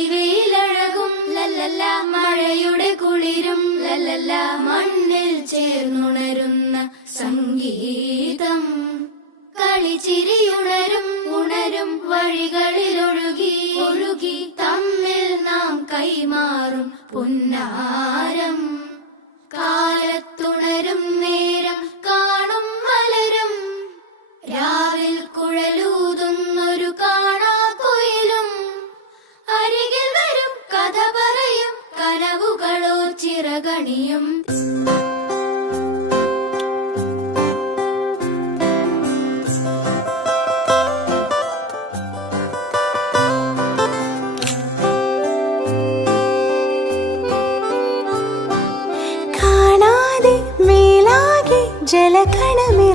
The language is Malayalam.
കരിവേലഴകും ലല്ലല്ല, മഴയുടെ കുളിരും ലല്ലല്ല, മണ്ണിൽ ചേർന്നുണരുന്ന സംഗീതം. കളിച്ചിരിയുണരും ഉണരും വഴികളിൽ ഒഴുകി ഒഴുകി തമ്മിൽ നാം കൈമാറും പുന്നാരം. കാലത്തുണരും നേരം കാണും മലരും, രാവിൽ കുഴലൂതുന്നൊരു കാണാക്കുയിലും. അരികിൽ വരും കഥ പറയും കനവുകളോ ചിറകണിയും. ജലകണമേ